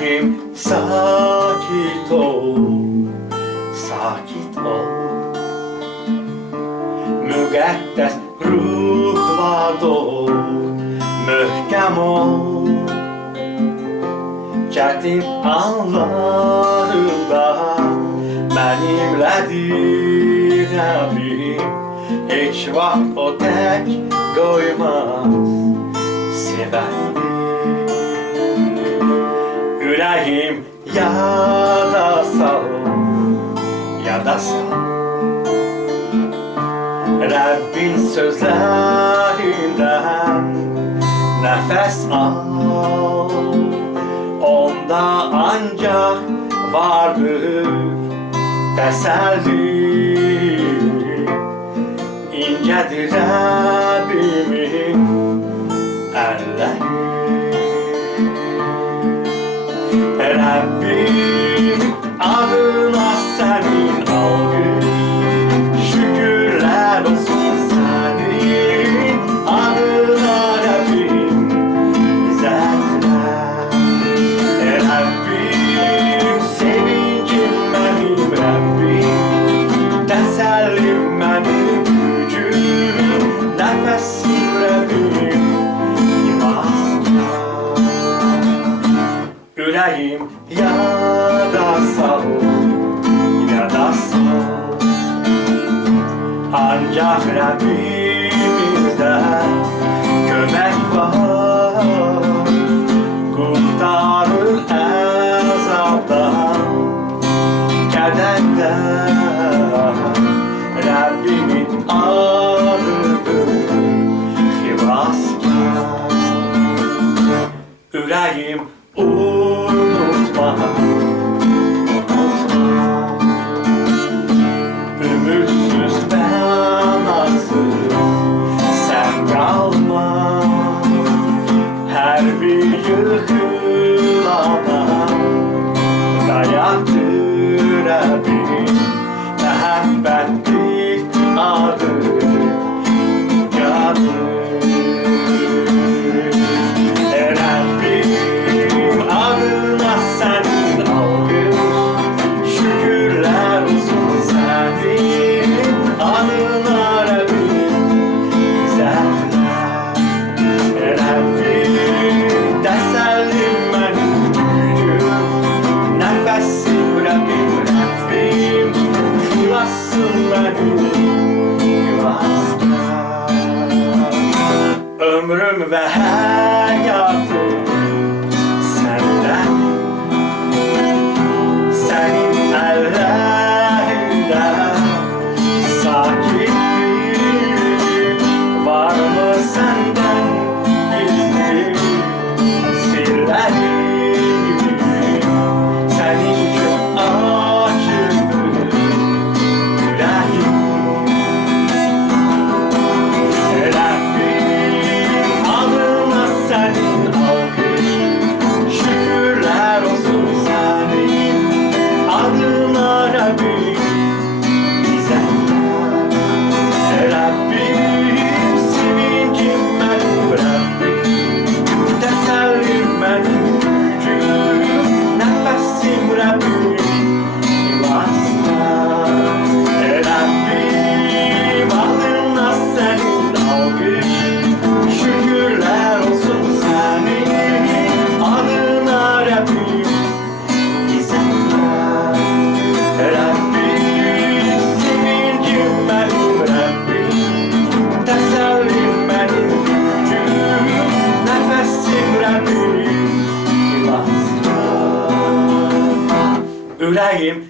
Yüreğim sakit ol, sakit ol. Müqəddəs ruhla dol, möhkəm ol. Çətin anlarında mənimlədir Rəbbim. Heç vaxt o tək qoymaz, sevəndir. Yüreğim yada sal, yada sal. Rabbin sözlerinden nefes al. Onda ancak vardır teselli. İncedir Rabbimin elleri. Rabbim adına senin algı, şükürler olsun senin adına Rabbim güzeller. Rabbim sevincim benim Rabbim, tesellim benim gücüm, nefesim Rabbim yavaşça. Yüreğim yada sal, yada sal. Ancak Rabbimizden kömek var, kurtarır azaptan, kederden. Rabbimin adıdır Hivaskar. Yüreğim unutma, unutma. Ümitsiz ve anasız sen kalma. Her bir yıkılana dayaktır Rabbim. Mehabbettir adı, cadı. Ömrüm ve hayatım senden, senin ellerinde sakitlik. Var mı senden gizli sırlarım? Senin için açıktır yüreğim. Yüreğim